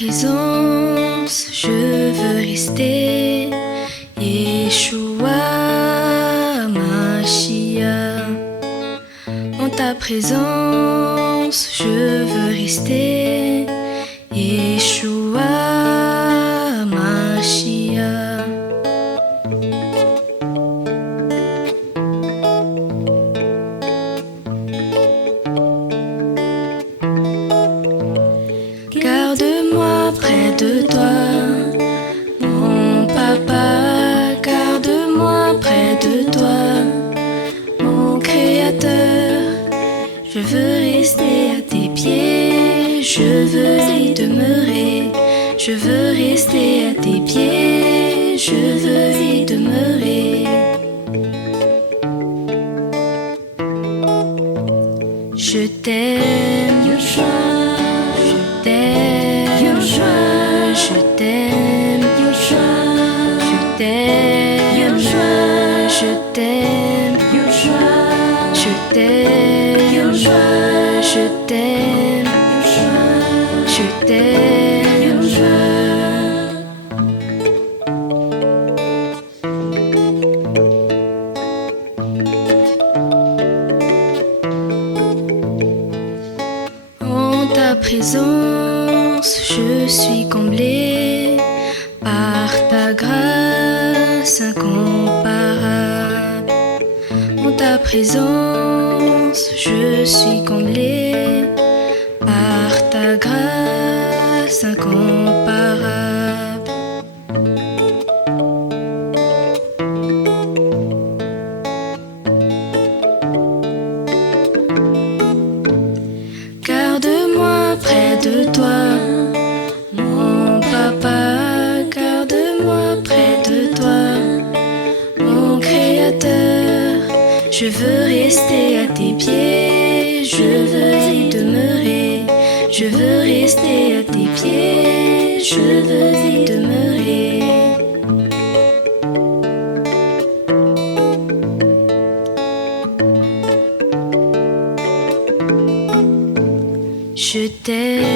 présence, je veux rester. Yeshua, Mashiach. En ta présence, je veux rester. Yeshua, Mashiach. Garde-moi près de toi, mon papa, garde-moi près de toi, mon créateur. Je veux rester à tes pieds, je veux y demeurer. Je veux rester à tes pieds, je veux y demeurer. Je t'aime, Yeshua. Je t'aime, Yeshua. Je t'aime, Yeshua. Je t'aime, Yeshua. Je t'aime, Yeshua. Je t'aime, Yeshua. Je t'aime, Yeshua. Je t'aime, Yeshua. En ta présence, je suis comblé par ta grâce incomparable. En ta présence, je suis comblé par ta grâce incomparable. Garde-moi près de toi, mon papa, garde-moi près de toi, mon créateur. Je veux rester à tes pieds, je veux y demeurer. Je veux rester à tes pieds, je veux y demeurer. Je t'aime.